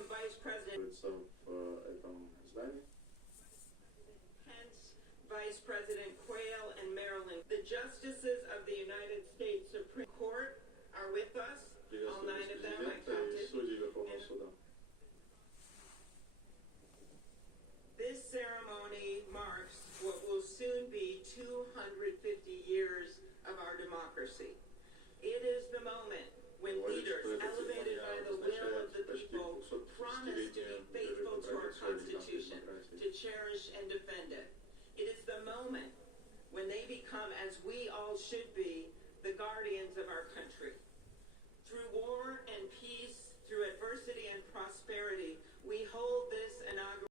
welcome Vice President в этом здании. Pence, Vice President Quayle, and Maryland. The justices of the United States Supreme Court are with us. All 9 of them, I counted. This ceremony marks what will soon be 250 years of our democracy. It is the moment when leaders, elevated by the will of the people, promise to be faithful to our Constitution, to cherish and defend it. It is the moment when they become, as we all should be, the guardians of our country. Through war and peace, through adversity and prosperity, we hold this inauguration